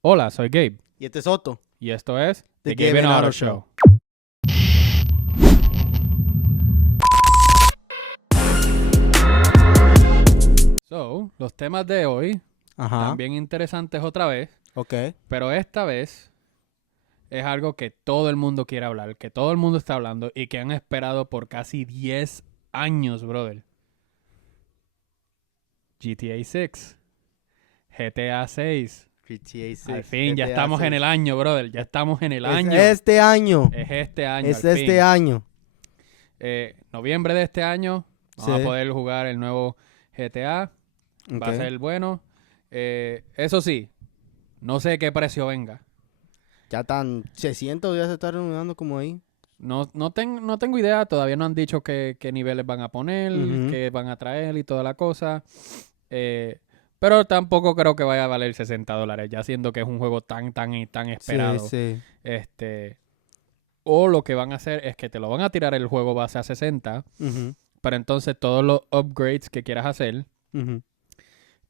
Hola, soy Gabe Y este es Otto. y esto es The The Gabe and Auto Show. So, los temas de hoy Ajá. también interesantes otra vez, Ok. pero esta vez es algo que todo el mundo quiere hablar, que todo el mundo está hablando y que han esperado por casi 10 años, brother. GTA 6, GTA 6. GTA 6. Al fin, ya estamos en el año, brother. Ya estamos en el Es año. este año. Es este año, Es al este fin. año. Noviembre de este año vamos a Sí. poder jugar el nuevo GTA. Ok. Va a ser bueno. Eso sí, no sé qué precio venga. Ya están 600, ya se está renovando como ahí. No tengo idea. Todavía no han dicho qué niveles van a poner, Ujú. qué van a traer y toda la cosa. Pero tampoco creo que vaya a valer $60, ya siendo que es un juego tan esperado. Sí. O lo que van a hacer es que te lo van a tirar el juego base a 60, Ujú. pero entonces todos los upgrades que quieras hacer Ujú.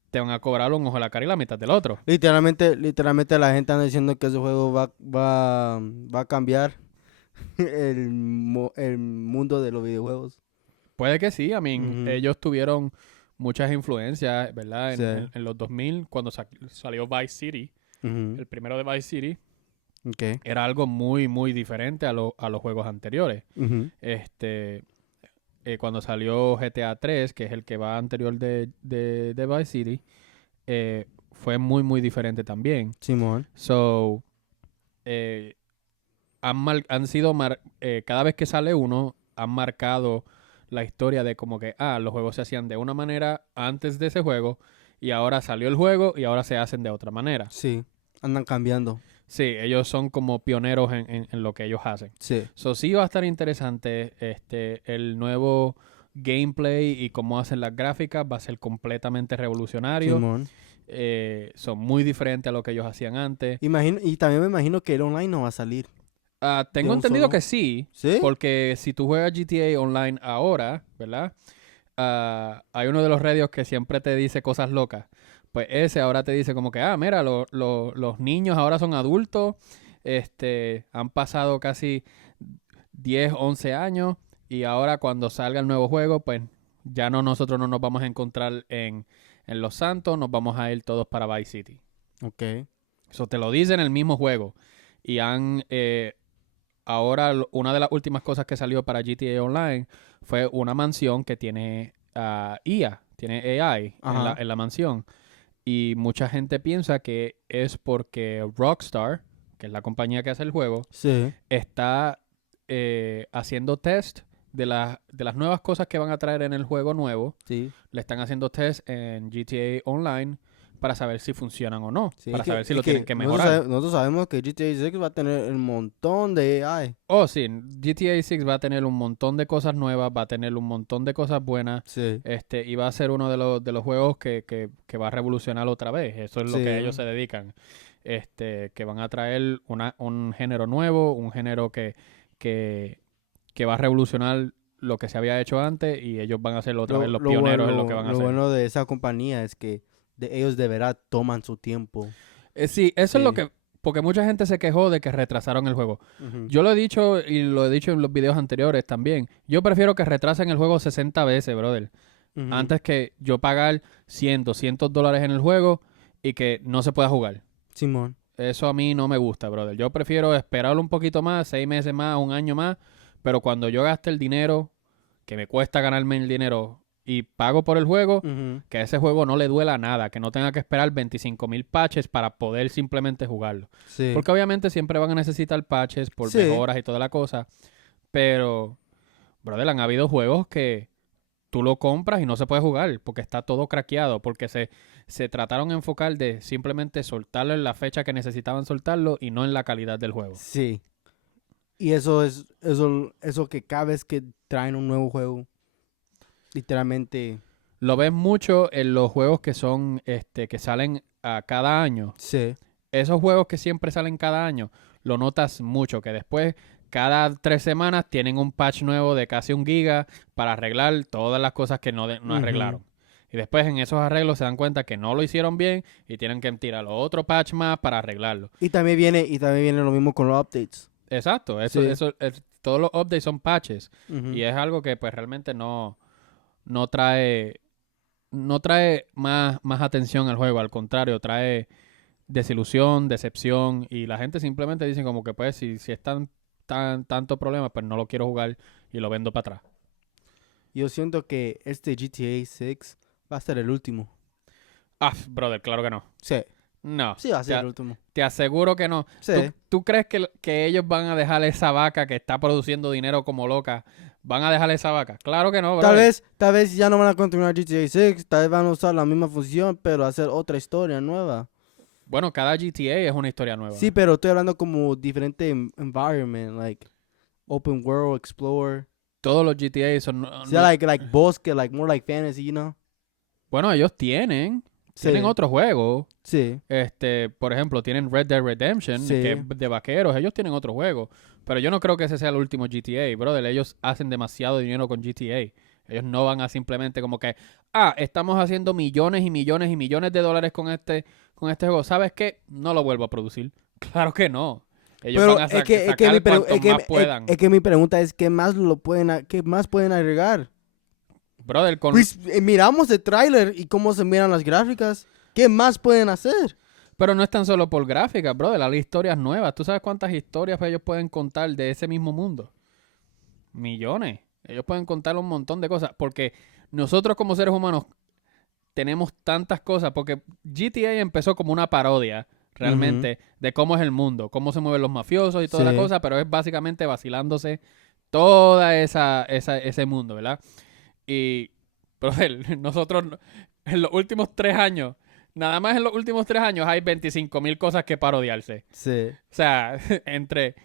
te van a cobrar un ojo a la cara y la mitad del otro. Literalmente la gente anda diciendo que ese juego va a cambiar el mundo de los videojuegos. Puede que sí, Ujú. ellos tuvieron muchas influencias, ¿verdad? Sí. En los 2000, cuando salió Vice City, Ujú. el primero de Vice City, Ok. era algo muy diferente a los juegos anteriores. Ujú. Cuando salió GTA 3, que es el que va anterior de Vice City, fue muy diferente también. Simón. So, han sido, cada vez que sale uno, han marcado la historia de como que, los juegos se hacían de una manera antes de ese juego y ahora salió el juego y ahora se hacen de otra manera. Sí. Andan cambiando. Sí, ellos son como pioneros en lo que ellos hacen. Sí. So, sí va a estar interesante el nuevo gameplay y cómo hacen las gráficas. Va a ser completamente revolucionario. Simón. Son muy diferentes a lo que ellos hacían antes. Y también me imagino que el online no va a salir. Tengo un entendido solo. que sí, ¿Sí? porque si tú juegas GTA Online ahora, ¿verdad? Hay uno de los radios que siempre te dice cosas locas. Pues ese ahora te dice como que, mira, los niños ahora son adultos, han pasado casi 10, 11 años y ahora cuando salga el nuevo juego, pues ya nosotros no nos vamos a encontrar en Los Santos, nos vamos a ir todos para Vice City. Ok. Eso te lo dice en el mismo juego. Y ahora una de las últimas cosas que salió para GTA Online fue una mansión que tiene IA, tiene AI Ajá. en la mansión. Y mucha gente piensa que es porque Rockstar, que es la compañía que hace el juego, Sí. está haciendo test de las nuevas cosas que van a traer en el juego nuevo. Sí. Le están haciendo test en GTA Online para saber si funcionan o no, Sí, para saber si es lo tienen que nosotros, mejorar. nosotros sabemos que GTA 6 va a tener un montón de AI. Oh, sí, GTA 6 va a tener un montón de cosas nuevas, va a tener un montón de cosas buenas, Sí. y va a ser uno de los juegos que va a revolucionar otra vez. Eso es lo que ellos Sí. se dedican. Que van a traer un género nuevo, un género que, que va a revolucionar lo que se había hecho antes y ellos van a ser otra vez los pioneros en lo que van a Lo hacer. bueno de esa compañía es que ellos de verdad toman su tiempo. Sí, eso es lo Sí. que... Porque mucha gente se quejó de que retrasaron el juego. Ujú. Yo lo he dicho y lo he dicho en los videos anteriores también. Yo prefiero que retrasen el juego 60 veces, brother. Ujú. Antes que yo pagar 100, $200 en el juego y que no se pueda jugar. Simón. Eso a mí no me gusta, brother. Yo prefiero esperarlo un poquito más, 6 meses más, un año más. Pero cuando yo gaste el dinero, que me cuesta ganarme el dinero y pago por el juego, Ujú. que a ese juego no le duela nada, que no tenga que esperar 25,000 patches para poder simplemente jugarlo. Sí. Porque obviamente siempre van a necesitar patches por Sí. mejoras y toda la cosa. Pero, brother, han habido juegos que tú lo compras y no se puede jugar porque está todo craqueado, porque se trataron de enfocar de simplemente soltarlo en la fecha que necesitaban soltarlo y no en la calidad del juego. Sí. Y eso que cada vez que traen un nuevo juego, literalmente, Lo ves mucho en los juegos que son, que salen a cada año. sí. Esos juegos que siempre salen cada año, lo notas mucho, que después, cada 3 semanas, tienen un patch nuevo de casi 1 giga para arreglar todas las cosas que no Ujú. arreglaron. Y después en esos arreglos se dan cuenta que no lo hicieron bien y tienen que tirar otro patch más para arreglarlo. Y también viene lo mismo con los updates. Exacto, Sí. todos los updates son patches. Ujú. Y es algo que pues realmente no trae, no trae más atención al juego. Al contrario, trae desilusión, decepción. Y la gente simplemente dice como que pues si es tanto problema, pues no lo quiero jugar y lo vendo para atrás. Yo siento que este GTA 6 va a ser el último. Ah, brother, claro que no. Sí. No. Sí, va a ser el último. Te aseguro que no. Sí. ¿Tú crees que ellos van a dejar esa vaca que está produciendo dinero como loca? ¿Van a dejar esa vaca? Claro que no, brother. Tal vez ya no van a continuar GTA 6, tal vez van a usar la misma función, pero hacer otra historia nueva. Bueno, cada GTA es una historia nueva. Sí, pero estoy hablando como diferente environment, like open world, explore. Todos los GTA son... Yeah, like bosque, like more like fantasy, you know? Bueno, ellos tienen Sí. otros juegos. Sí. Por ejemplo, tienen Red Dead Redemption, Sí. que es de vaqueros. Ellos tienen otro juego. Pero yo no creo que ese sea el último GTA, brother. Ellos hacen demasiado dinero con GTA. Ellos no van a simplemente como que, estamos haciendo millones y millones y millones de dólares con este juego. ¿Sabes qué? No lo vuelvo a producir. Claro que no. Ellos Pero van a sacar cuanto más puedan. es que mi pregunta es qué más pueden agregar. Brother, Pues, miramos el tráiler y cómo se miran las gráficas. ¿Qué más pueden hacer? pero no es tan solo por gráficas, brother. Hay historias nuevas. ¿Tú sabes cuántas historias ellos pueden contar de ese mismo mundo? Millones. Ellos pueden contar un montón de cosas. Porque nosotros como seres humanos tenemos tantas cosas. Porque GTA empezó como una parodia, realmente, de cómo es el mundo. Cómo se mueven los mafiosos y toda la Sí. cosa. Pero es básicamente vacilándose toda ese mundo, ¿verdad? Y, brother, nosotros en los últimos 3 años... Nada más en los últimos 3 años hay 25,000 cosas que parodiarse. Sí. O sea, entre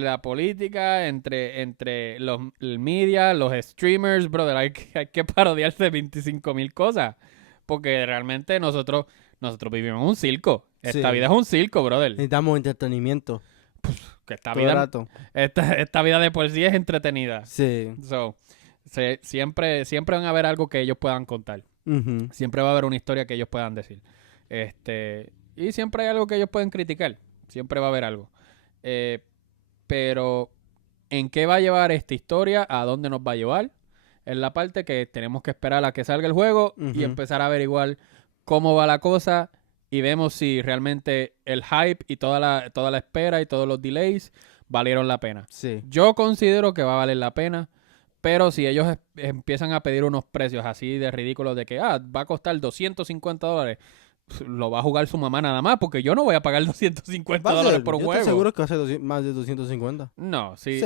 la política, entre el media, los streamers, brother, hay que parodiarse 25,000 cosas. Porque realmente nosotros vivimos en un circo. Esta Sí. vida es un circo, brother. Necesitamos entretenimiento. Que Todo el rato. esta vida de por sí es entretenida. Sí. So, siempre van a haber algo que ellos puedan contar. Ujú. Siempre va a haber una historia que ellos puedan decir. Y siempre hay algo que ellos pueden criticar. Siempre va a haber algo. Pero, ¿en qué va a llevar esta historia? ¿A dónde nos va a llevar? Es la parte que tenemos que esperar a que salga el juego y Ujú. empezar a averiguar cómo va la cosa y vemos si realmente el hype y toda la espera y todos los delays valieron la pena. Sí. Yo considero que va a valer la pena. Pero si ellos empiezan a pedir unos precios así de ridículos de que va a costar $250, lo va a jugar su mamá nada más, porque yo no voy a pagar $250 por un Yo juego. estoy seguro que va a ser más de 250. No, Sí.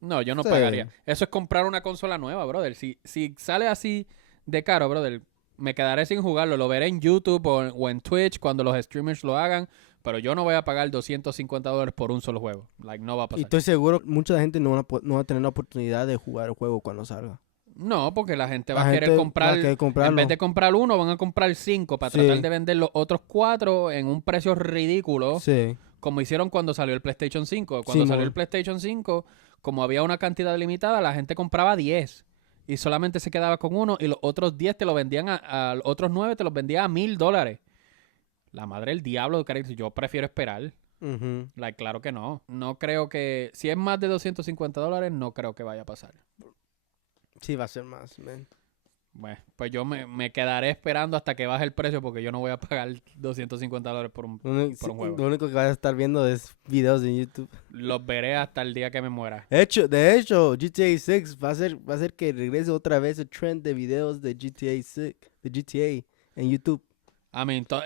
no, yo no Sí. pagaría. Eso es comprar una consola nueva, brother. Si sale así de caro, brother, me quedaré sin jugarlo. Lo veré en YouTube o en Twitch cuando los streamers lo hagan. Pero yo no voy a pagar $250 por un solo juego. No va a Y pasar. estoy seguro que mucha gente no va a tener la oportunidad de jugar el juego cuando salga. No, porque la gente va La a querer gente comprar, va a querer comprarlo. en vez de comprar uno, van a comprar 5 para Sí. tratar de vender los otros 4 en un precio ridículo, Sí. como hicieron cuando salió el PlayStation 5. Cuando Sí, salió mon. el PlayStation 5, como había una cantidad limitada, la gente compraba 10 y solamente se quedaba con uno y los otros 10 te lo vendían a los otros 9 te los vendían a $1,000. La madre del diablo, yo prefiero esperar. Ujú. Claro que no. No creo que... Si es más de $250, no creo que vaya a pasar. Sí, va a ser más, man. Bueno, pues yo me quedaré esperando hasta que baje el precio porque yo no voy a pagar $250 por un juego. Lo único que vas a estar viendo es videos en YouTube. Los veré hasta el día que me muera. De hecho, GTA 6 va a hacer que regrese otra vez el trend de videos de GTA 6, de GTA en YouTube.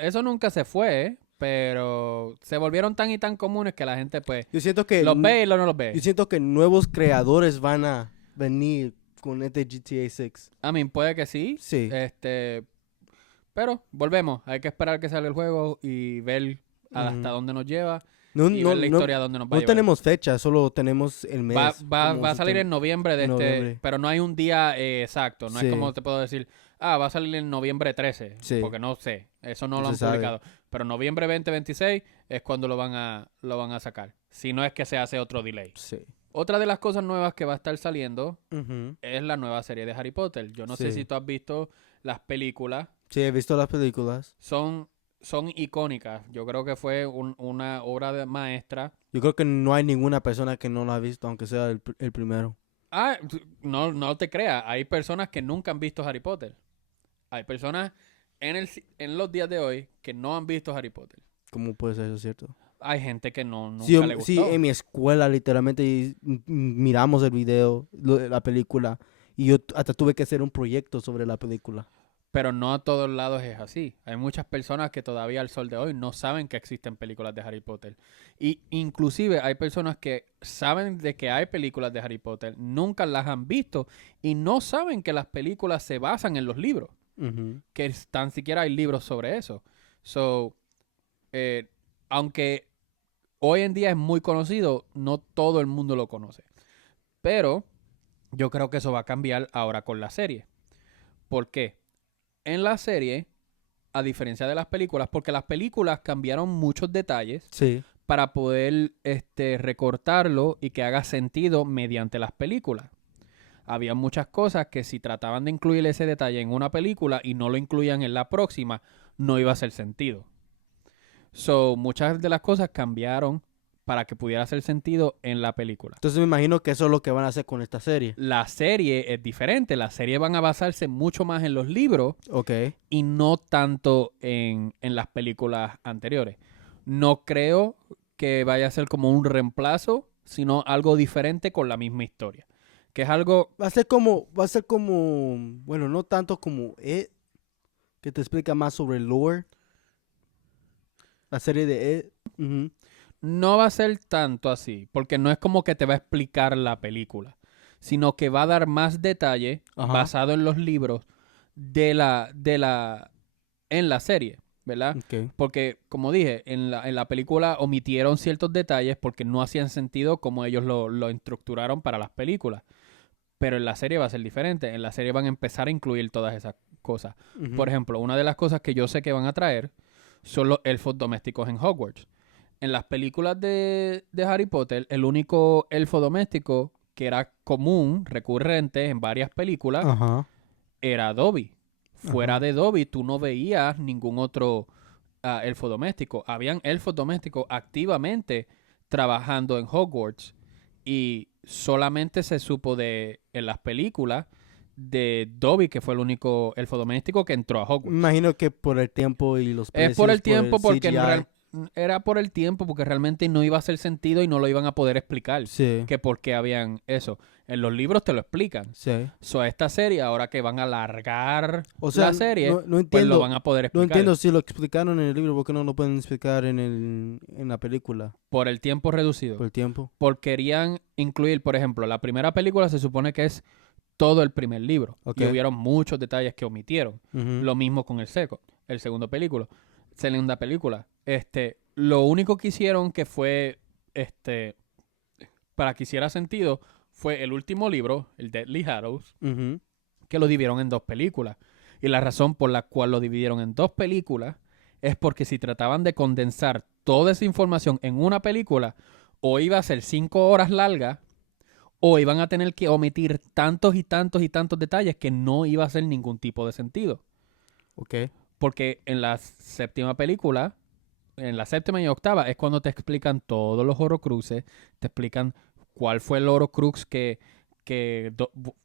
Eso nunca se fue, pero se volvieron tan y tan comunes que la gente pues Yo siento que los ve y no los ve. yo siento que nuevos creadores van a venir con este GTA 6. Puede que sí. Sí. Pero volvemos. Hay que esperar que salga el juego y ver hasta Ujú. dónde nos lleva No, y ver la historia dónde nos va a no llevar. tenemos fecha, solo tenemos el mes. Va a salir en noviembre noviembre. pero no hay un día exacto. No Sí. es como te puedo decir, va a salir en noviembre 13, Sí. porque no sé, eso no No lo han se sabe. publicado. Pero noviembre 2026 es cuando lo van a sacar. Si no es que se hace otro delay. Sí. Otra de las cosas nuevas que va a estar saliendo Ujú. es la nueva serie de Harry Potter. Yo no sé Sí. si tú has visto las películas Sí, he visto las películas. son icónicas. Yo creo que fue una obra de maestra. Yo creo que no hay ninguna persona que no la ha visto, aunque sea el primero. No te creas, hay personas que nunca han visto Harry Potter. Hay personas en los días de hoy que no han visto Harry Potter. ¿Cómo puede ser eso cierto? Hay gente que nunca Sí, le sí, gustó. en mi escuela literalmente miramos el video, la película, y yo hasta tuve que hacer un proyecto sobre la película. Pero no a todos lados es así. Hay muchas personas que todavía al sol de hoy no saben que existen películas de Harry Potter. Y inclusive hay personas que saben de que hay películas de Harry Potter, nunca las han visto y no saben que las películas se basan en los libros. Ujú. Que tan siquiera hay libros sobre eso. So, eh, aunque hoy en día es muy conocido, no todo el mundo lo conoce. Pero yo creo que eso va a cambiar ahora con la serie. ¿Por qué? En la serie, a diferencia de las películas, porque las películas cambiaron muchos detalles Sí. para poder recortarlo y que haga sentido mediante las películas. Había muchas cosas que si trataban de incluir ese detalle en una película y no lo incluían en la próxima, no iba a hacer sentido. So, muchas de las cosas cambiaron para que pudiera hacer sentido en la película. Entonces me imagino que eso es lo que van a hacer con esta serie. La serie es diferente. La serie van a basarse mucho más en los libros Ok. y no tanto en las películas anteriores. No creo que vaya a ser como un reemplazo, sino algo diferente con la misma historia. Que es algo... Va a ser como, bueno, no tanto como que te explica más sobre el lore. La serie de Ujú. No va a ser tanto así, porque no es como que te va a explicar la película, sino que va a dar más detalle Ajá. basado en los libros en la serie, ¿verdad? Ok. Porque, como dije, en la película omitieron ciertos detalles porque no hacían sentido como ellos lo estructuraron para las películas. Pero en la serie va a ser diferente. En la serie van a empezar a incluir todas esas cosas. Ujú. Por ejemplo, una de las cosas que yo sé que van a traer son los elfos domésticos en Hogwarts. En las películas de Harry Potter, el único elfo doméstico que era común, recurrente en varias películas, Ajá. era Dobby. Fuera Ajá. de Dobby, tú no veías ningún otro elfo doméstico. Habían elfos domésticos activamente trabajando en Hogwarts y solamente se supo en las películas de Dobby, que fue el único elfo doméstico que entró a Me Hogwarts. imagino que por el tiempo y los Es por precios, el tiempo, porque CGI. era por el tiempo, porque realmente no iba a hacer sentido y no lo iban a poder explicar. Sí. Que por qué habían eso. En los libros te lo explican. Sí. So, esta serie, ahora que van a alargar O sea, la serie, no pues lo entiendo. van a poder No explicar. entiendo si lo explicaron en el libro, ¿por qué no lo pueden explicar en la película? Por el tiempo reducido. Por el tiempo. Porque querían incluir, por ejemplo, la primera película se supone que es todo el primer libro. Ok. Y hubieron muchos detalles que omitieron. Ujú. Lo mismo con el segundo película. Segunda película. Lo único que hicieron que fue, para que hiciera sentido, fue el último libro, el Deathly Hallows, Ujú. que lo dividieron en dos películas. Y la razón por la cual lo dividieron en dos películas es porque si trataban de condensar toda esa información en una película, o iba a ser 5 horas larga, o iban a tener que omitir tantos y tantos y tantos detalles que no iba a hacer ningún tipo de sentido. Ok. Porque en la séptima película, en la séptima y octava, es cuando te explican todos los Horcruxes, te explican cuál fue el Horcrux que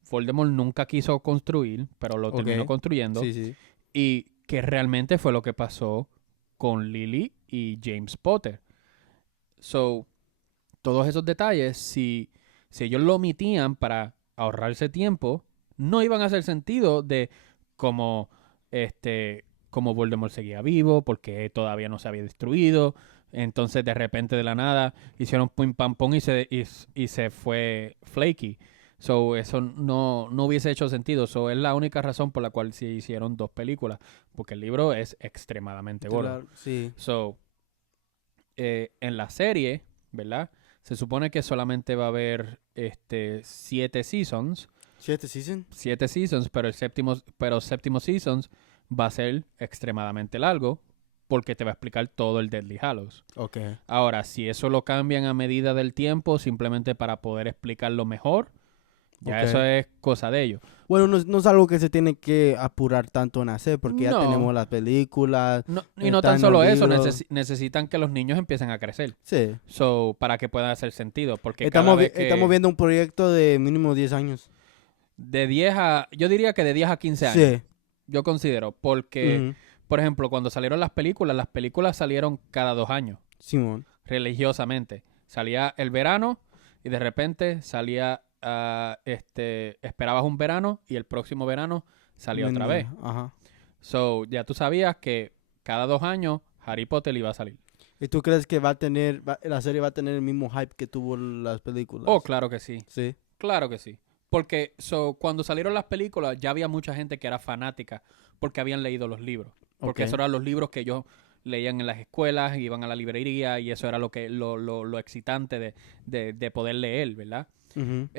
Voldemort nunca quiso construir, pero lo terminó Ok. construyendo, Sí, sí. y que realmente fue lo que pasó con Lily y James Potter. So, todos esos detalles, si ellos lo omitían para ahorrarse tiempo, no iban a hacer sentido de cómo como Voldemort seguía vivo, porque todavía no se había destruido. Entonces, de repente, de la nada, hicieron pum pam pum y se fue Flaky. So, eso no hubiese hecho sentido. So, es la única razón por la cual se hicieron dos películas, porque el libro es extremadamente gordo. Claro, sí. So, en la serie, ¿verdad? Se supone que solamente va a haber 7 seasons. ¿7 season? Pero séptimo seasons va a ser extremadamente largo porque te va a explicar todo el Deathly Hallows. Ok. Ahora, si eso lo cambian a medida del tiempo, simplemente para poder explicarlo mejor, Ya Ok. eso es cosa de ellos. Bueno, no es algo que se tiene que apurar tanto en hacer porque ya No. tenemos las películas, No, y no tan están los solo eso, libros. necesitan que los niños empiecen a crecer. Sí. So, para que pueda hacer sentido. Porque cada vez Estamos que viendo un proyecto de mínimo 10 años. yo diría que de 10 a 15 años, Sí. yo considero. Porque, Ujú. por ejemplo, cuando salieron las películas salieron cada 2 años, Simón. religiosamente. Salía el verano y de repente salía, esperabas un verano y el próximo verano salía otra vez. Ajá. So, ya tú sabías que cada 2 años Harry Potter iba a salir. ¿Y tú crees que la serie va a tener el mismo hype que tuvo las películas? Oh, claro que sí. Sí. Claro que sí. Porque cuando salieron las películas ya había mucha gente que era fanática porque habían leído los libros. Porque Ok. esos eran los libros que ellos leían en las escuelas, iban a la librería y eso era lo excitante de poder leer, ¿verdad? Ujú.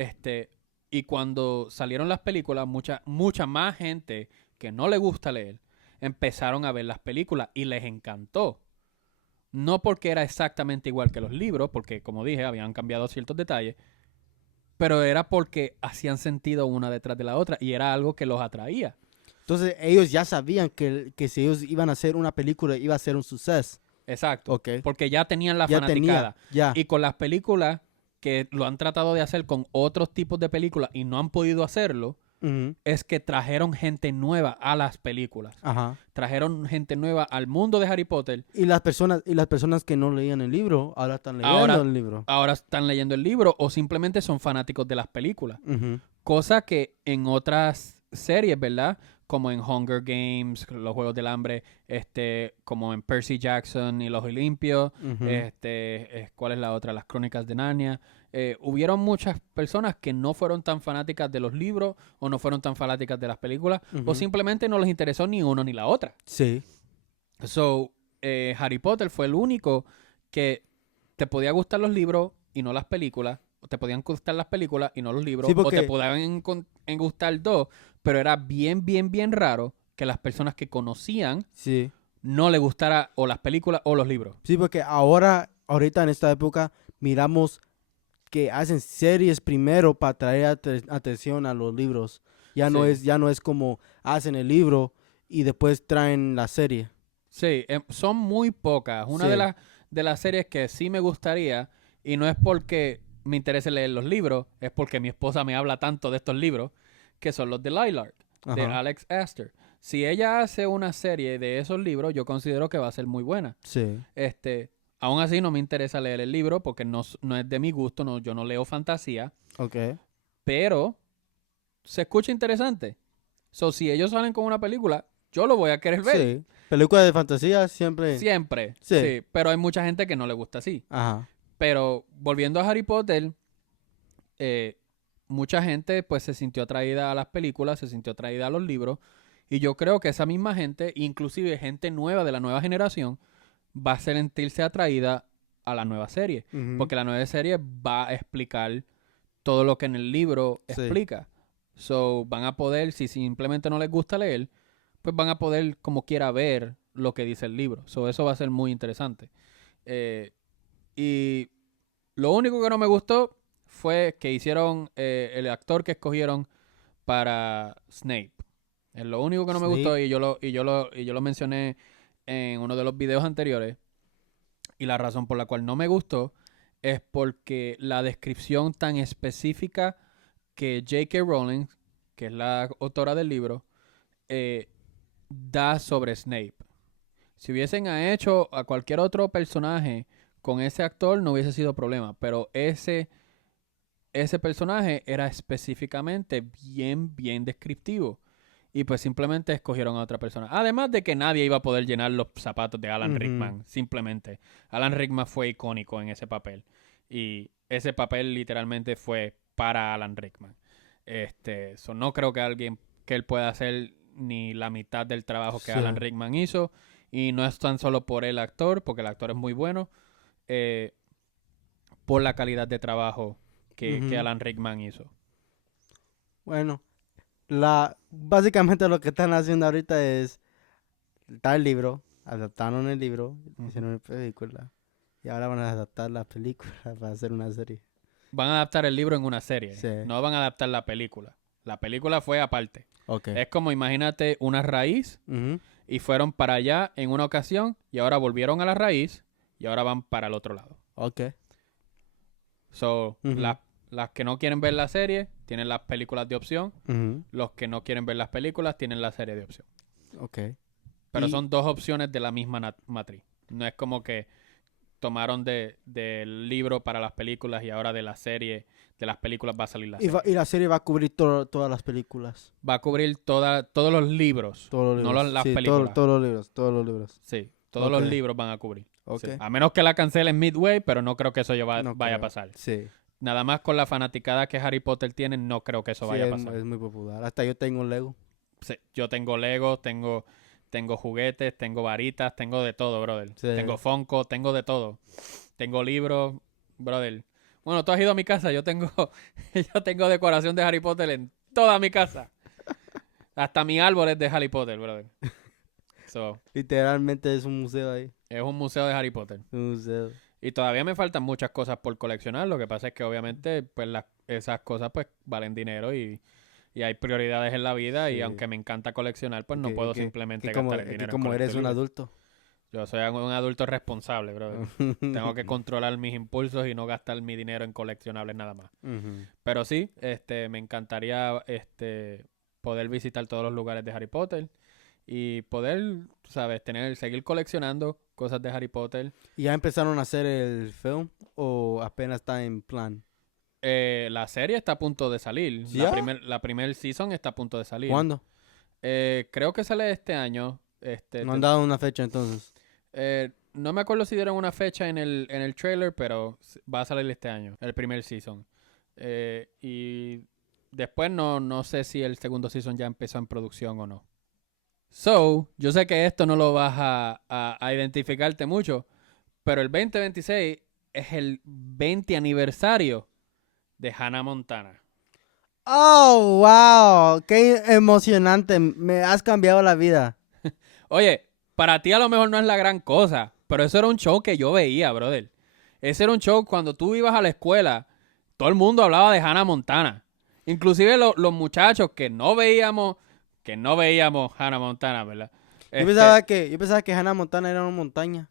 Y cuando salieron las películas, mucha más gente que no le gusta leer empezaron a ver las películas y les encantó. No porque era exactamente igual que los libros, porque como dije, habían cambiado ciertos detalles, pero era porque hacían sentido una detrás de la otra y era algo que los atraía. Entonces ellos ya sabían que si ellos iban a hacer una película iba a ser un suceso. Exacto. Ok. Porque ya tenían la Ya fanaticada. ya. Y con las películas que lo han tratado de hacer con otros tipos de películas y no han podido hacerlo, Ujú. es que trajeron gente nueva a las películas. Ajá. Trajeron gente nueva al mundo de Harry Potter. Y las personas que no leían el libro, ahora están leyendo Ahora, el libro. ahora están leyendo el libro o simplemente son fanáticos de las películas. Ujú. Cosa que en otras series, ¿verdad? Como en Hunger Games, los Juegos del Hambre, como en Percy Jackson y los Olimpios, Ujú. ¿cuál es la otra? Las Crónicas de Narnia. Hubieron muchas personas que no fueron tan fanáticas de los libros o no fueron tan fanáticas de las películas o Ujú. simplemente no les interesó ni uno ni la otra. Sí. So, Harry Potter fue el único que te podía gustar los libros y no las películas, o te podían gustar las películas y no los libros, Sí, o te porque podían gustar dos, pero era bien raro que las personas que conocían sí. no le gustara o las películas o los libros. Sí, porque ahorita en esta época miramos que hacen series primero para traer atención a los libros. Sí. Ya no es como hacen el libro y después traen la serie. Sí, son muy pocas. Una Sí. de las series que sí me gustaría, y no es porque me interese leer los libros, es porque mi esposa me habla tanto de estos libros, que son los de Lilac, de Ajá. Alex Astor. Si ella hace una serie de esos libros, yo considero que va a ser muy buena. Sí. Aún así no me interesa leer el libro porque no es de mi gusto, no, yo no leo fantasía, Ok. pero se escucha interesante. So, si ellos salen con una película, yo lo voy a querer ver. Sí. Películas de fantasía siempre. Siempre, Sí. sí. Pero hay mucha gente que no le gusta así. Ajá. Pero volviendo a Harry Potter, eh, mucha gente pues se sintió atraída a las películas, se sintió atraída a los libros. Y yo creo que esa misma gente, inclusive gente nueva de la nueva generación, va a sentirse atraída a la nueva serie. Ujú. Porque la nueva serie va a explicar todo lo que en el libro Sí. explica. So, van a poder, si simplemente no les gusta leer, pues van a poder como quiera ver lo que dice el libro. So, eso va a ser muy interesante. Y lo único que no me gustó fue que hicieron el actor que escogieron para Snape. Es lo único que no me gustó Snape. y yo lo mencioné en uno de los videos anteriores. Y la razón por la cual no me gustó es porque la descripción tan específica que J.K. Rowling, que es la autora del libro, eh, da sobre Snape. Si hubiesen hecho a cualquier otro personaje con ese actor, no hubiese sido problema. Pero ese personaje era específicamente bien descriptivo. Y pues simplemente escogieron a otra persona. Además de que nadie iba a poder llenar los zapatos de Alan Ujú. Rickman. Simplemente. Alan Rickman fue icónico en ese papel. Y ese papel literalmente fue para Alan Rickman. No creo que él pueda hacer ni la mitad del trabajo que Sí. Alan Rickman hizo. Y no es tan solo por el actor, porque el actor es muy bueno. Por la calidad de trabajo que Ujú. Alan Rickman hizo. Bueno, básicamente lo que están haciendo ahorita es está el libro, adaptaron el libro, Ujú. hicieron una película y ahora van a adaptar la película para hacer una serie. van a adaptar el libro en una serie. Sí. No van a adaptar la película. La película fue aparte. Ok. Es como, imagínate, una raíz Ujú. y fueron para allá en una ocasión y ahora volvieron a la raíz y ahora van para el otro lado. Ok. So, Ujú. las que no quieren ver la serie tienen las películas de opción. Ujú. Los que no quieren ver las películas tienen la serie de opción. Ok. Pero Y- son dos opciones de la misma matriz. No es como que tomaron del libro para las películas y ahora de la serie, de las películas va a salir la Y, serie. y la serie va a cubrir todas las películas. Va a cubrir todos los libros, Todos los no libros. las Sí, películas. todos los libros. Todos los libros. Sí, todos los Ok. libros van a cubrir. Ok. Sí. A menos que la cancelen midway, pero no creo que eso No vaya a creo. pasar. Sí. Nada más con la fanaticada que Harry Potter tiene, no creo que eso Sí, vaya a es, pasar. es muy popular. Hasta yo tengo un Lego. Sí, yo tengo Lego, tengo juguetes, tengo varitas, tengo de todo, brother. Sí. Tengo Funko, tengo de todo. Tengo libros, brother. Bueno, tú has ido a mi casa, yo tengo yo tengo decoración de Harry Potter en toda mi casa. Hasta mi árbol es de Harry Potter, brother. So, Literalmente es un museo ahí. es un museo de Harry Potter. Un museo. Y todavía me faltan muchas cosas por coleccionar. Lo que pasa es que obviamente pues esas cosas pues valen dinero y hay prioridades en la vida y Sí. aunque me encanta coleccionar, pues no Que- puedo que- simplemente que como, gastar el que dinero en como eres un colectibles. adulto. Yo soy un adulto responsable, brother. Tengo que controlar mis impulsos y no gastar mi dinero en coleccionables nada más. Ujú. Pero sí, me encantaría poder visitar todos los lugares de Harry Potter y poder, ¿sabes? Seguir coleccionando cosas de Harry Potter. ¿Y ya empezaron a hacer el film o apenas está en plan? La serie está a punto de salir. ¿Ya? La primer season está a punto de salir. ¿Cuándo? Creo que sale este año. No han dado una fecha entonces. No me acuerdo si dieron una fecha en el trailer, pero va a salir este año, el primer season. Y después no sé si el segundo season ya empezó en producción o no. So, yo sé que esto no lo vas a identificarte mucho, pero el 2026 es el 20 aniversario de Hannah Montana. Oh, wow, qué emocionante. Me has cambiado la vida. Oye, para ti a lo mejor no es la gran cosa, pero eso era un show que yo veía, brother. Ese era un show cuando tú ibas a la escuela, todo el mundo hablaba de Hannah Montana. Inclusive los muchachos que no veíamos Hannah Montana, ¿verdad? Yo pensaba que Hannah Montana era una montaña.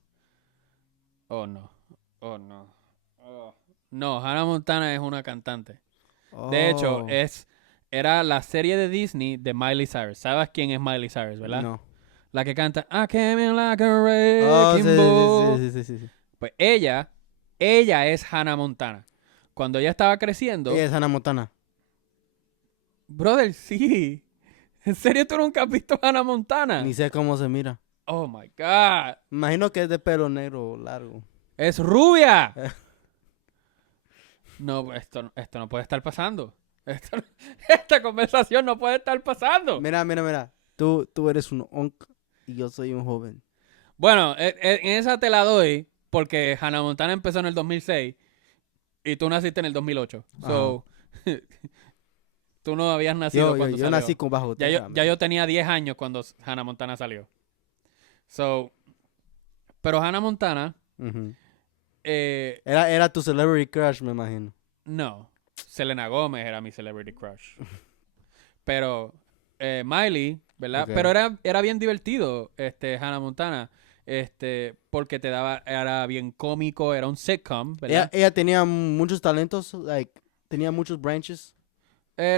Oh, no. Oh, no. Oh. No, Hannah Montana es una cantante. De hecho, Oh, era la serie de Disney de Miley Cyrus. ¿Sabes quién es Miley Cyrus, verdad? no. La que canta I came in like a Oh, wrecking ball. sí. Pues ella es Hannah Montana. Cuando ella estaba creciendo, Ella es Hannah Montana. brother, sí. ¿En serio tú nunca has visto Hannah Montana? Ni sé cómo se mira. Oh my God. Me imagino que es de pelo negro largo. ¡Es rubia! No, esto no puede estar pasando. Esta conversación no puede estar pasando. Mira. Tú eres un onk y yo soy un joven. Bueno, en esa te la doy porque Hannah Montana empezó en el 2006 y tú naciste en el 2008. So, tú no habías nacido cuando Yo salió. nací con bajo Ya tierra. yo tenía 10 años cuando Hannah Montana salió. So, pero Hannah Montana, Ujú. eh, Era tu celebrity crush, me imagino. no. Selena Gómez era mi celebrity crush. Pero Miley, ¿verdad? Ok. Pero era bien divertido, Hannah Montana. Porque era bien cómico, era un sitcom, ¿verdad? Ella tenía muchos talentos, tenía muchos branches.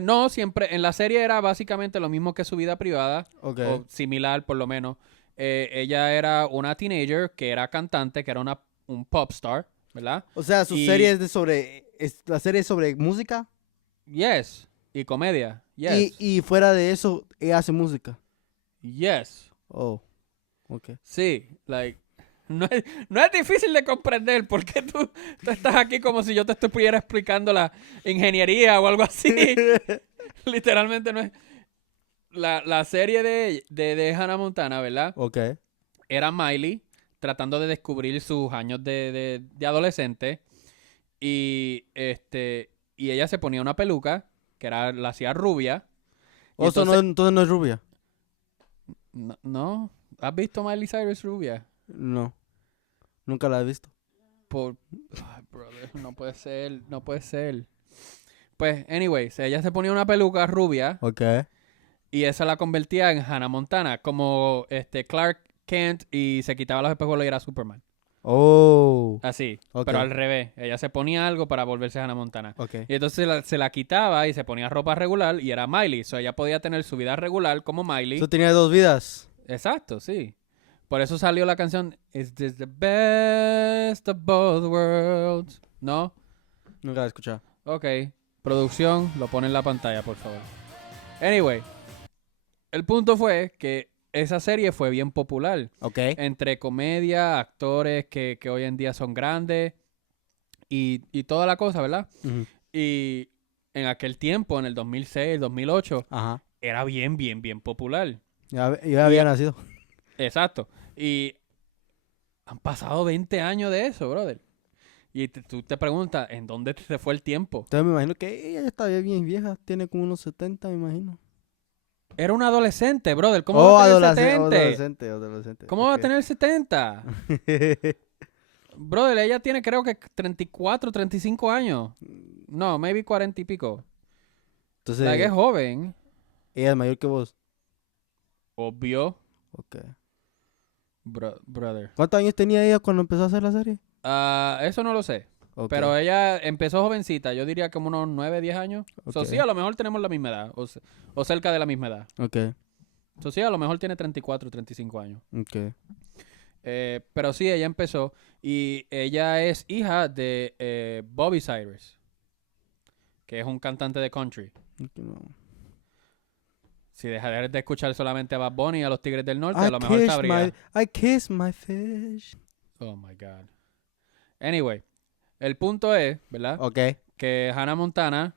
No, siempre, en la serie era básicamente lo mismo que su vida privada, Ok. o similar por lo menos. Ella era una teenager que era cantante, que era un pop star, ¿verdad? O sea, su y- serie es la serie es sobre música. Yes. Y comedia. Yes. Y fuera de eso, ella hace música. Yes. Oh, ok. Sí, no es difícil de comprender por qué tú estás aquí como si yo te estuviera explicando la ingeniería o algo así. Literalmente no es. La serie de Hannah Montana, ¿verdad? Ok. Era Miley tratando de descubrir sus años de adolescente y y ella se ponía una peluca que la hacía rubia. Y Entonces no es rubia. no, ¿has visto Miley Cyrus rubia? No. Nunca la he visto. Ay, brother, no puede ser, no puede ser. Pues, anyways, ella se ponía una peluca rubia Ok. y esa la convertía en Hannah Montana, como Clark Kent y se quitaba los espejuelos y era Superman. Oh. Así, Ok. pero al revés. Ella se ponía algo para volverse Hannah Montana. Ok. Y entonces se la quitaba y se ponía ropa regular y era Miley. So ella podía tener su vida regular como Miley. Eso tenía dos vidas. Exacto, sí. Por eso salió la canción Is this the best of both worlds? ¿No? Nunca la he escuchado. Ok. Producción, lo pone en la pantalla, por favor. Anyway, el punto fue que esa serie fue bien popular. Ok. Entre comedia, actores que hoy en día son grandes y toda la cosa, ¿verdad? Ujú. Y en aquel tiempo, en el 2006, 2008, Ajá. era bien popular. Ya había nacido. Exacto. Y han pasado 20 años de eso, brother. Y tú te preguntas, ¿en dónde se fue el tiempo? Entonces me imagino que ella ya está bien vieja. Tiene como unos 70, me imagino. Era un adolescente, brother. ¿Cómo va a tener 70? Adolescente. ¿Cómo va a Ok. tener 70? Brother, ella tiene creo que 34, 35 años. No, maybe 40 y pico. Entonces, La que es joven, ella es mayor que vos. obvio. Ok. Brother. ¿Cuántos años tenía ella cuando empezó a hacer la serie? Eso no lo sé. Ok. Pero ella empezó jovencita. Yo diría como unos 9, 10 años. So, Ok. sí, a lo mejor tenemos la misma edad. O cerca de la misma edad. Ok. So, sí, a lo mejor tiene 34, 35 años. Ok. Pero sí, ella empezó. Y ella es hija de Bobby Cyrus, que es un cantante de country. Ok, no. Si dejaras de escuchar solamente a Bad Bunny y a los Tigres del Norte, a lo mejor sabría. I kiss my fish. Oh my God. Anyway, el punto es, ¿verdad? Ok. Que Hannah Montana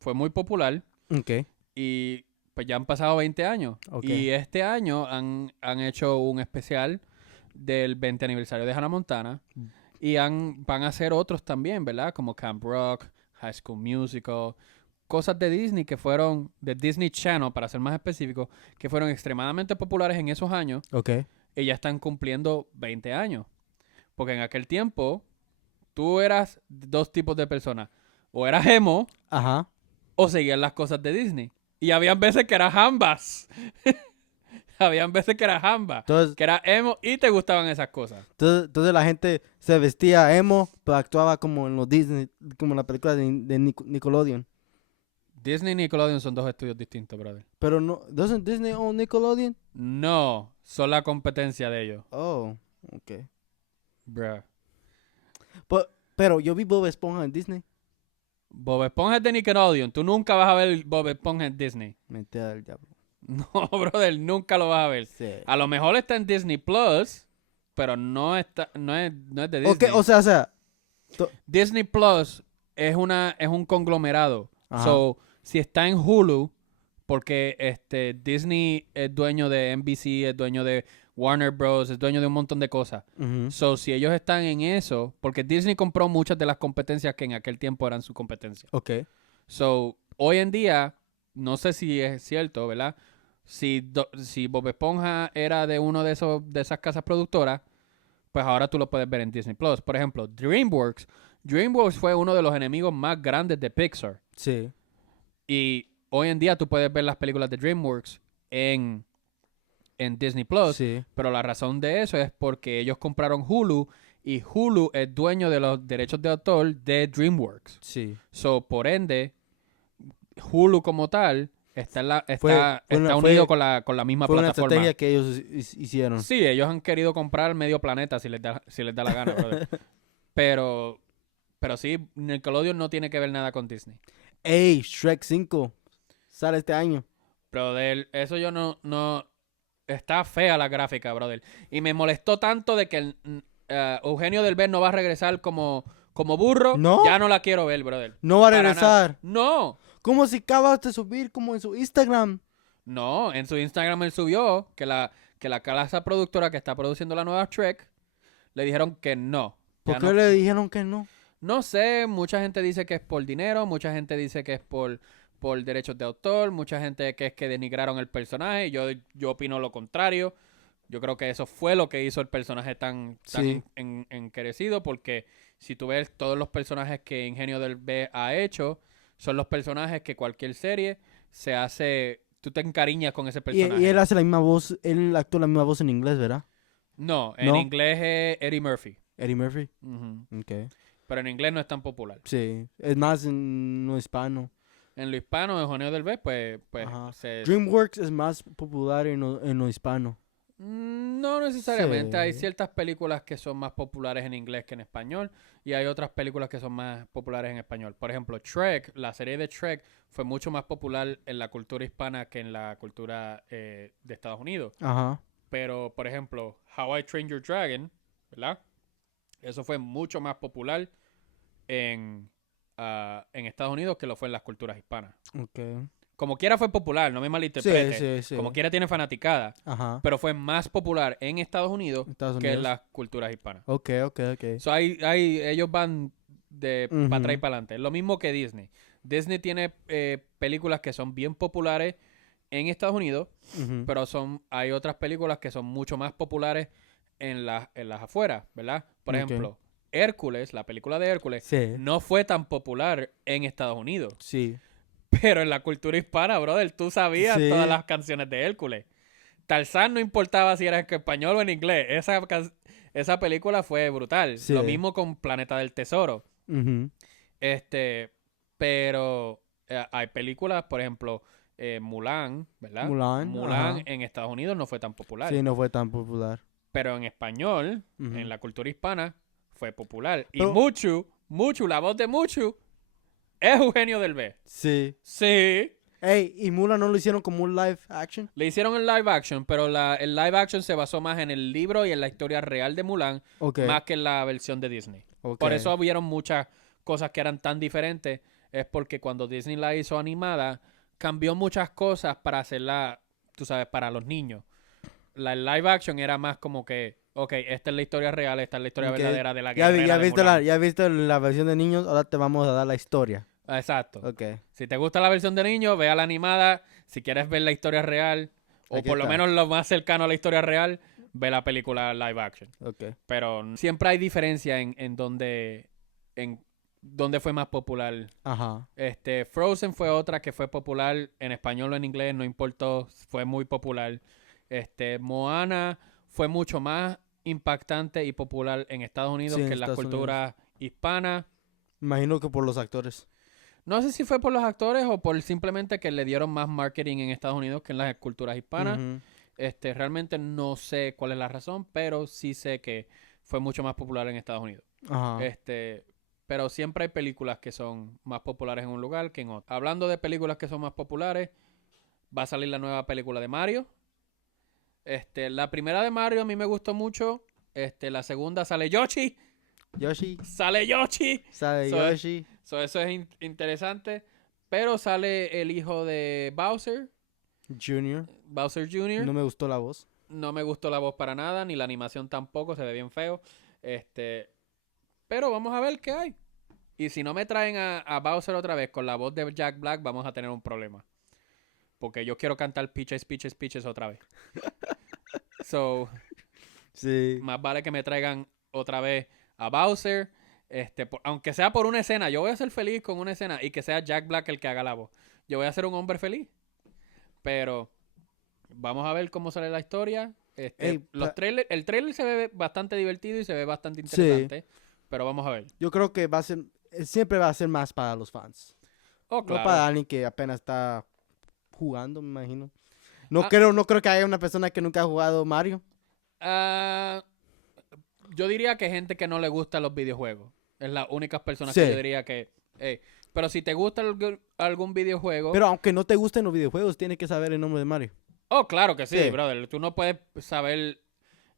fue muy popular Ok. y pues ya han pasado 20 años. Ok. Y este año han hecho un especial del 20 aniversario de Hannah Montana y van a hacer otros también, ¿verdad? Como Camp Rock, High School Musical, cosas de Disney que fueron, de Disney Channel, para ser más específico, que fueron extremadamente populares en esos años Ok. y ya están cumpliendo 20 años. Porque en aquel tiempo tú eras dos tipos de personas. O eras emo Ajá. o seguías las cosas de Disney. Y habían veces que eras ambas. Habían veces que eras ambas. Entonces, Que eras emo y te gustaban esas cosas. entonces la gente se vestía emo, pero actuaba como en los Disney, como en la película de Nickelodeon. Disney y Nickelodeon son dos estudios distintos, brother. Pero no, ¿doesn't Disney own Nickelodeon? No, son la competencia de ellos. Oh, ok. Bruh. Pero yo vi Bob Esponja en Disney. Bob Esponja es de Nickelodeon. Tú nunca vas a ver Bob Esponja en Disney. Mentira del diablo. No, brother, nunca lo vas a ver. Sí. A lo mejor está en Disney Plus, pero no es de Disney. Ok, o sea, Disney Plus es un conglomerado. Ajá. So, si está en Hulu, porque Disney es dueño de NBC, es dueño de Warner Bros., es dueño de un montón de cosas. ujú. So, si ellos están en eso, porque Disney compró muchas de las competencias que en aquel tiempo eran su competencia. Ok. So, hoy en día, no sé si es cierto, ¿verdad? Si Bob Esponja era de uno de esas casas productoras, pues ahora tú lo puedes ver en Disney Plus. Por ejemplo, DreamWorks. DreamWorks fue uno de los enemigos más grandes de Pixar. Sí. Y hoy en día tú puedes ver las películas de DreamWorks en Disney Plus. Sí. Pero la razón de eso es porque ellos compraron Hulu y Hulu es dueño de los derechos de autor de DreamWorks. Sí. So, por ende, Hulu como tal está Fue unido con la misma Fue una plataforma. estrategia que ellos hicieron. Sí, ellos han querido comprar medio planeta si les da la gana, brother. Pero sí, Nickelodeon no tiene que ver nada con Disney. Ey, Shrek 5 sale este año. Brother, eso yo no... Está fea la gráfica, brother. Y me molestó tanto de que Eugenio Derbez no va a regresar como burro. ¿No? Ya no la quiero ver, brother. No va a Para regresar. nada. No. ¿Cómo si acabas de subir como en su Instagram? No, en su Instagram él subió que la casa productora que está produciendo la nueva Shrek le dijeron que no. ¿Por Ya qué no. le dijeron que no? No sé, mucha gente dice que es por dinero, mucha gente dice que es por derechos de autor, mucha gente que es que denigraron el personaje. Yo opino lo contrario. Yo creo que eso fue lo que hizo el personaje tan Sí. encarecido, porque si tú ves todos los personajes que Ingenio del B ha hecho, son los personajes que cualquier serie se hace, tú te encariñas con ese Y él personaje. hace la misma voz, él actúa la misma voz en inglés, ¿verdad? No, en ¿No? inglés es Eddie Murphy. Eddie Murphy. Ujú. Okay. Pero en inglés no es tan popular. Sí. Es más en no hispano. En lo hispano, Eugenio del B, pues Ajá. se... DreamWorks es más popular en lo hispano. No necesariamente. Hay Sí. ciertas películas que son más populares en inglés que en español. Y hay otras películas que son más populares en español. Por ejemplo, Shrek, la serie de Shrek, fue mucho más popular en la cultura hispana que en la cultura de Estados Unidos. Ajá. Pero, por ejemplo, How I Trained Your Dragon, ¿verdad? Eso fue mucho más popular en Estados Unidos que lo fue en las culturas hispanas. Okay. Como quiera fue popular, no me Sí, malinterprete. sí, sí. Como quiera tiene fanaticada. Ajá. Pero fue más popular en Estados Unidos Estados que en Unidos. las culturas hispanas. Okay, okay, okay. So, ellos van de para atrás y Ujú, para adelante. Lo mismo que Disney. Disney tiene películas que son bien populares en Estados Unidos, ujú. pero hay otras películas que son mucho más populares en las afueras, ¿verdad? Por Ok. ejemplo, Hércules, la película de Hércules, Sí, no fue tan popular en Estados Unidos. sí. Pero en la cultura hispana, brother, tú sabías todas Sí. las canciones de Hércules. Tarzán no importaba si era en español o en inglés. Esa película fue brutal. Sí. Lo mismo con Planeta del Tesoro. Ujú. Este, pero hay películas, por ejemplo, Mulan, ¿verdad? Mulan, Mulan ajá. en Estados Unidos no fue tan popular. Sí, no fue tan popular. Pero en español, en Ujú. la cultura hispana, fue popular. Y Pero, Muchu, la voz de Muchu, es Eugenio del B. sí. Sí. Ey, ¿y Mulan no lo hicieron como un live action? Le hicieron el live action, pero el live action se basó más en el libro y en la historia real de Mulan, Ok, más que en la versión de Disney. ok. Por eso hubieron muchas cosas que eran tan diferentes. Es porque cuando Disney la hizo animada, cambió muchas cosas para hacerla, tú sabes, para los niños. El live action era más como que, ok, esta es la historia real, esta es la historia Ok. verdadera de la Ya, guerrera de Mulan. ya viste la versión de niños, ahora te vamos a dar la historia. Exacto. Ok, Si te gusta la versión de niños, vea la animada. Si quieres ver la historia real, o aquí por lo está. menos lo más cercano a la historia real, ve la película live action. Ok. Pero siempre hay diferencia en dónde fue más popular. Ajá. Frozen fue otra que fue popular en español o en inglés, no importó, fue muy popular. Moana fue mucho más impactante y popular en Estados Unidos Sí, en que en las Estados Unidos. culturas hispanas. Imagino que por los actores. No sé si fue por los actores o por simplemente que le dieron más marketing en Estados Unidos que en las culturas hispanas. Ujú. Realmente no sé cuál es la razón, pero sí sé que fue mucho más popular en Estados Unidos. Ajá. Pero siempre hay películas que son más populares en un lugar que en otro. Hablando de películas que son más populares, va a salir la nueva película de Mario. La primera de Mario a mí me gustó mucho. La segunda sale Yoshi. Yoshi. Sale Yoshi. Sale So, Yoshi. eso es interesante. Pero sale el hijo de Bowser, Junior. Bowser Jr. No me gustó la voz. No me gustó la voz para nada, ni la animación tampoco, se ve bien feo. Pero vamos a ver qué hay. Y si no me traen a Bowser otra vez con la voz de Jack Black, vamos a tener un problema. Porque yo quiero cantar Peaches, Peaches, Peaches otra vez. So, Sí. más vale que me traigan otra vez a Bowser. Aunque sea por una escena, yo voy a ser feliz con una escena y que sea Jack Black el que haga la voz. Yo voy a ser un hombre feliz. Pero vamos a ver cómo sale la historia. Ey, El trailer se ve bastante divertido y se ve bastante interesante. Pero vamos a ver. yo creo que va a ser, siempre va a ser más para los fans. Oh, No claro. para alguien que apenas está jugando, me imagino. Ah. No creo que haya una persona que nunca ha jugado Mario. Yo diría que gente que no le gustan los videojuegos. Es las únicas personas Sí. que yo diría que... pero si te gusta algún videojuego... Pero aunque no te gusten los videojuegos, tienes que saber el nombre de Mario. Oh, claro que sí, Sí. brother. Tú no puedes saber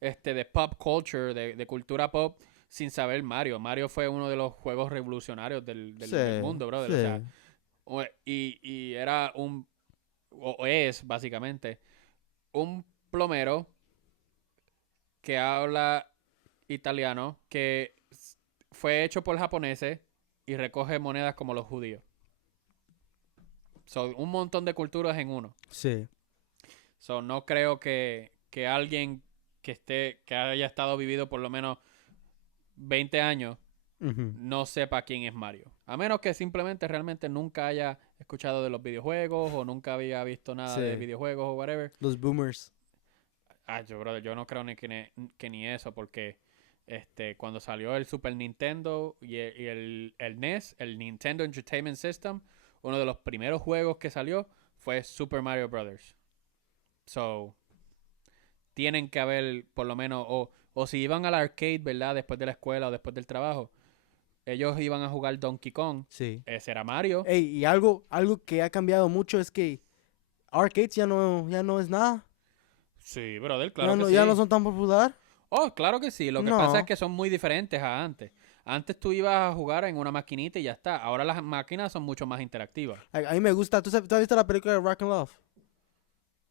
de pop culture, de cultura pop, sin saber Mario. Mario fue uno de los juegos revolucionarios del mundo, brother. O sea, y era o es básicamente, un plomero que habla italiano, que fue hecho por japoneses y recoge monedas como los judíos. Son un montón de culturas en uno. Sí. So, no creo que alguien que haya estado vivido por lo menos 20 años Ujú. no sepa quién es Mario. A menos que simplemente realmente nunca haya escuchado de los videojuegos o nunca había visto nada de Sí. videojuegos o whatever. Los boomers. Yo no creo ni que ni eso, porque cuando salió el Super Nintendo y el NES, el Nintendo Entertainment System, uno de los primeros juegos que salió fue Super Mario Brothers. So, tienen que haber por lo menos, o si iban al arcade, ¿verdad? Después de la escuela o después del trabajo, ellos iban a jugar Donkey Kong. Sí. Ese era Mario. Ey, y algo que ha cambiado mucho es que arcades ya no es nada. Sí, brother, Ya claro que no, ya no sí. son tan popular. Oh, claro que sí. Lo que pasa es No. que son muy diferentes a antes. Antes tú ibas a jugar en una maquinita y ya está. Ahora las máquinas son mucho más interactivas. A mí me gusta. ¿Tú has visto la película de Rock and Love?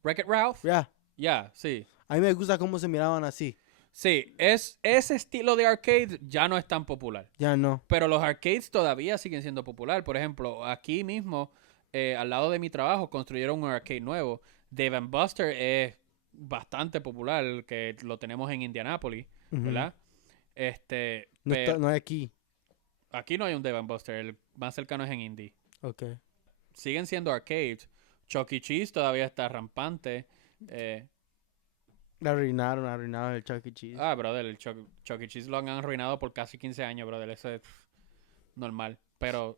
¿Wreck-It Ralph? Ya. Ya, sí. A mí me gusta cómo se miraban así. Sí, ese estilo de arcade ya no es tan popular. Ya no. Pero los arcades todavía siguen siendo popular. Por ejemplo, aquí mismo, al lado de mi trabajo, construyeron un arcade nuevo. Dave and Buster es bastante popular, que lo tenemos en Indianápolis, Ujú. ¿verdad? No, Pero no hay aquí. aquí no hay un Dave and Buster, el más cercano es en Indy. Ok. Siguen siendo arcades. Chuck E. Cheese todavía está rampante. Arruinaron el Chuck E. Cheese. Brother, el Chuck E. Cheese lo han arruinado por casi 15 años, brother. Eso es normal. Pero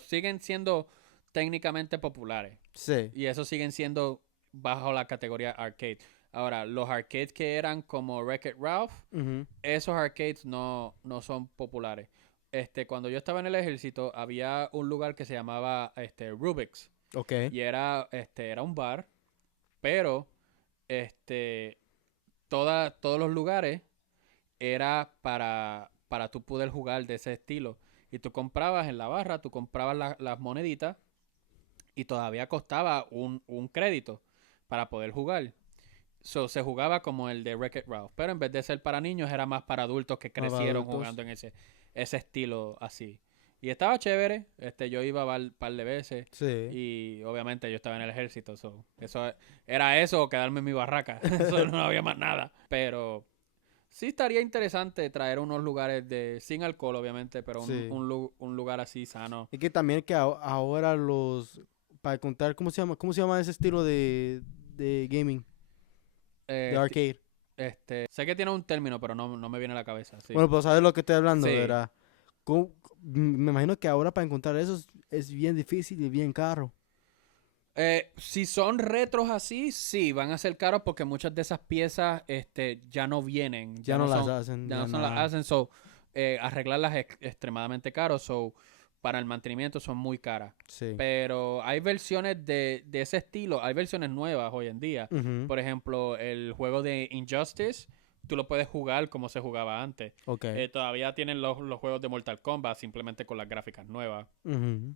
siguen siendo técnicamente populares. Sí. Y eso siguen siendo bajo la categoría arcade. Ahora, los arcades que eran como Wreck-It Ralph, Ujú. esos arcades no son populares. Cuando yo estaba en el ejército, había un lugar que se llamaba Rubik's. Ok. Y era un bar, pero todos los lugares era para tú poder jugar de ese estilo. Y tú comprabas en la barra, tú comprabas las moneditas y todavía costaba un crédito para poder jugar. So, se jugaba como el de Wreck-It Ralph, pero en vez de ser para niños era más para adultos que Para crecieron adultos. jugando en ese estilo así. Y estaba chévere, yo iba un par de veces Sí. y obviamente yo estaba en el ejército, so, era eso o quedarme en mi barraca, eso no había más nada. Pero sí estaría interesante traer unos lugares sin alcohol obviamente, pero Sí. un lugar así sano. Es que también que ahora para contar, ¿cómo se llama ese estilo de gaming? De Eh, arcade. sé que tiene un término, pero no me viene a la cabeza. Sí. Bueno, pues sabes lo que estoy hablando, Sí. ¿verdad? Me imagino que ahora para encontrar eso es bien difícil y bien caro. Si son retros así, sí, van a ser caros porque muchas de esas piezas ya no vienen. Ya no las son, hacen. Ya no ya son las nada. hacen. So, arreglarlas es extremadamente caro. So, para el mantenimiento son muy caras. Sí. Pero hay versiones de ese estilo. Hay versiones nuevas hoy en día. Ujú. Por ejemplo, el juego de Injustice, tú lo puedes jugar como se jugaba antes. Ok. Todavía tienen los juegos de Mortal Kombat, simplemente con las gráficas nuevas. Ujú.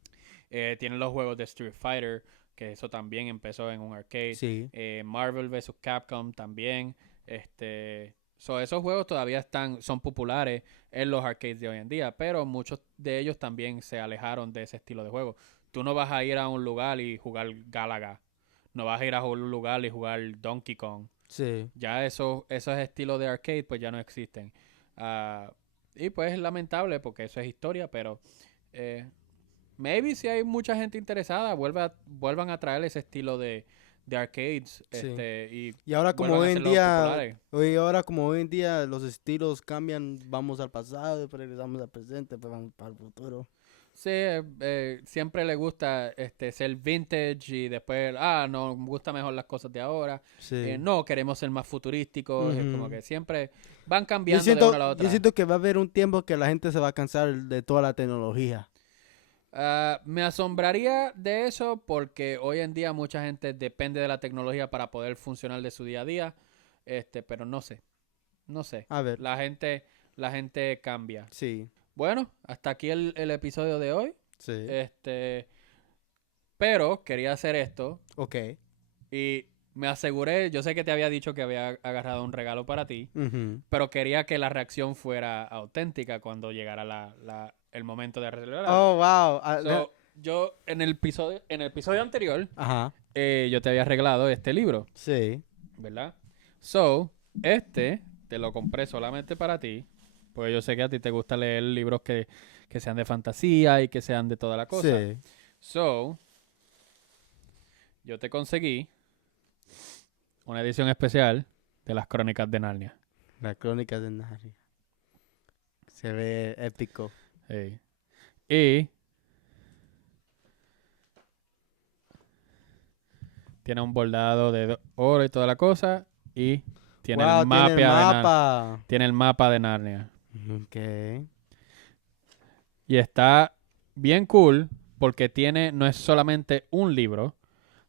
Tienen los juegos de Street Fighter, que eso también empezó en un arcade. Sí. Marvel vs. Capcom también. Esos juegos todavía son populares en los arcades de hoy en día, pero muchos de ellos también se alejaron de ese estilo de juego. Tú no vas a ir a un lugar y jugar Galaga. No vas a ir a un lugar y jugar Donkey Kong. Sí. Ya esos estilos de arcade pues ya no existen. Y pues es lamentable porque eso es historia, pero maybe si hay mucha gente interesada, vuelvan a traer ese estilo de arcades Sí. y Y ahora como vuelvan a hoy en hacerlo día, populares. ahora como hoy en día los estilos cambian, vamos al pasado, después regresamos al presente, después vamos para el futuro. Sí, siempre le gusta ser vintage y después, nos gusta mejor las cosas de ahora. Sí. No, queremos ser más futurísticos. Es como Ujú. que siempre van Yo cambiando de siento, una a la otra. yo siento que va a haber un tiempo que la gente se va a cansar de toda la tecnología. Me asombraría de eso porque hoy en día mucha gente depende de la tecnología para poder funcionar de su día a día. Pero no sé. A ver, La gente cambia. sí, Bueno, hasta aquí el episodio de hoy. sí, Pero quería hacer esto ok. y me aseguré, yo sé que te había dicho que había agarrado un regalo para ti, Ujú. pero quería que la reacción fuera auténtica cuando llegara el momento de revelarlo. Oh, wow. So, yo en el episodio anterior, Ajá, yo te había regalado este libro, sí. ¿verdad? So, te lo compré solamente para ti, porque yo sé que a ti te gusta leer libros que sean de fantasía y que sean de toda la cosa. Sí. So, yo te conseguí una edición especial de las Crónicas de Narnia. La crónica de Narnia. Se ve épico. Ey. Y tiene un bordado de oro y toda la cosa. Y tiene Wow, tiene el mapa. tiene el mapa de Narnia. Ok. Y está bien cool porque no es solamente un libro,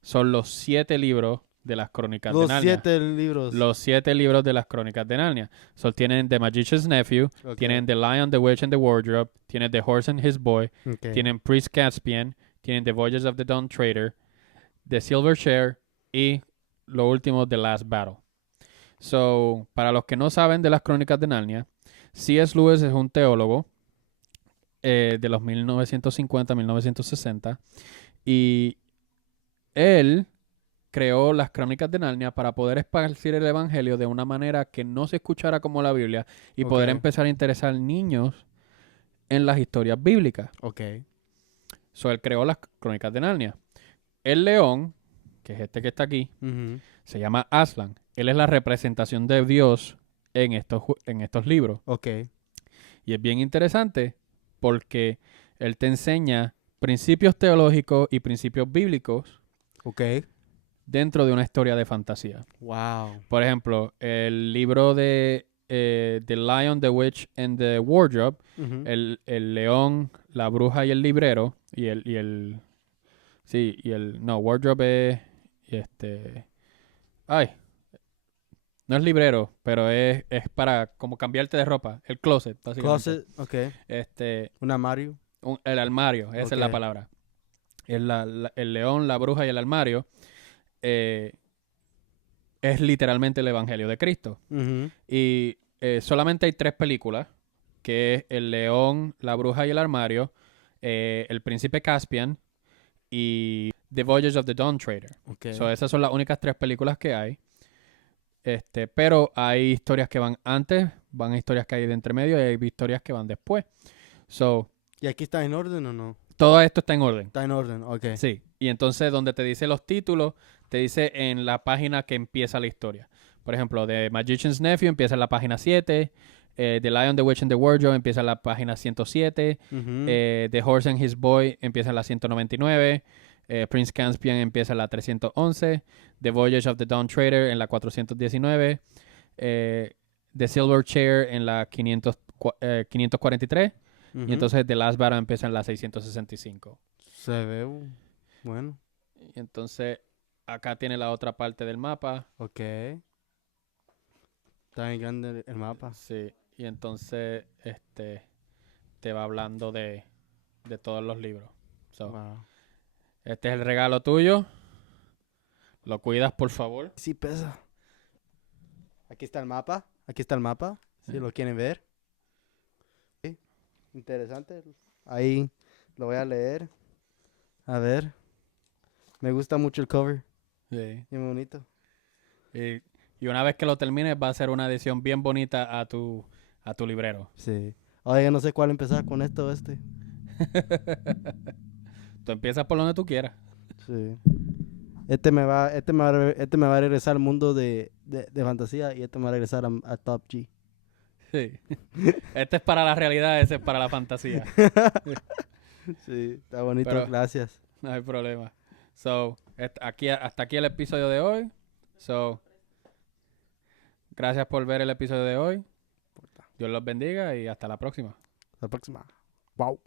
son los 7 libros de las Crónicas de Los Narnia. 7 libros. Los 7 libros de las Crónicas de Narnia. So, tienen The Magician's Nephew, Ok. tienen The Lion, The Witch and the Wardrobe, tienen The Horse and His Boy, Ok. tienen Priest Caspian, tienen The Voyages of the Dawn Treader, The Silver Share y lo último, The Last Battle. So, para los que no saben de las Crónicas de Narnia, C.S. Lewis es un teólogo de los 1950-1960 y él creó las Crónicas de Narnia para poder esparcir el Evangelio de una manera que no se escuchara como la Biblia y poder Ok. empezar a interesar niños en las historias bíblicas. Ok. So, él creó las Crónicas de Narnia. El león, que es este que está aquí, Ujú. se llama Aslan. Él es la representación de Dios en estos libros. Ok. Y es bien interesante porque él te enseña principios teológicos y principios bíblicos Ok. dentro de una historia de fantasía. Wow. Por ejemplo, el libro de The Lion, The Witch and the Wardrobe, Ujú. el león, la bruja y el librero, no, wardrobe ay, no es librero, pero es para como cambiarte de ropa, el closet, básicamente. Closet. Ok. Este, Un armario. el armario, esa es la Ok. palabra. El león, la bruja y el armario eh, es literalmente el evangelio de Cristo. Ujú. Y solamente hay 3 películas, que es El León, La Bruja y el Armario, El Príncipe Caspian y The Voyage of the Dawn Treader. Ok. So, esas son las únicas 3 películas que hay. Pero hay historias que van antes, van historias que hay de entre medio y hay historias que van después. So, ¿Y aquí está en orden o no? todo esto está en orden. Está en orden. Ok. Sí. Y entonces donde te dice los títulos, te dice en la página que empieza la historia. Por ejemplo, The Magician's Nephew empieza en la página 7. The Lion, the Witch and the Wardrobe empieza en la página 107. Ujú. The Horse and His Boy empieza en la 199. Prince Caspian empieza en la 311. The Voyage of the Dawn Treader en la 419. The Silver Chair en la 543. Ujú. Y entonces The Last Battle empieza en la 665. Se ve bueno. Y entonces acá tiene la otra parte del mapa. Ok. Está bien grande el mapa. Sí. Y entonces te va hablando de todos los libros. So, Wow. este es el regalo tuyo. Lo cuidas, por favor. Sí pesa. Aquí está el mapa. Aquí está el mapa. Si lo quieren ver. Sí. Interesante. Ahí lo voy a leer. A ver. Me gusta mucho el cover. Sí. Bien bonito. Y una vez que lo termines, va a ser una edición bien bonita a tu librero. Sí. Oye, no sé cuál empezar con esto o este. Tú empiezas por donde tú quieras. Sí. Este me va a regresar al mundo de fantasía y este me va a regresar a Top G. Sí. Este es para la realidad, ese es para la fantasía. Sí, está bonito, Pero- gracias. No hay problema. So, hasta aquí el episodio de hoy. So, gracias por ver el episodio de hoy. Dios los bendiga y hasta la próxima. Hasta la próxima. Wow.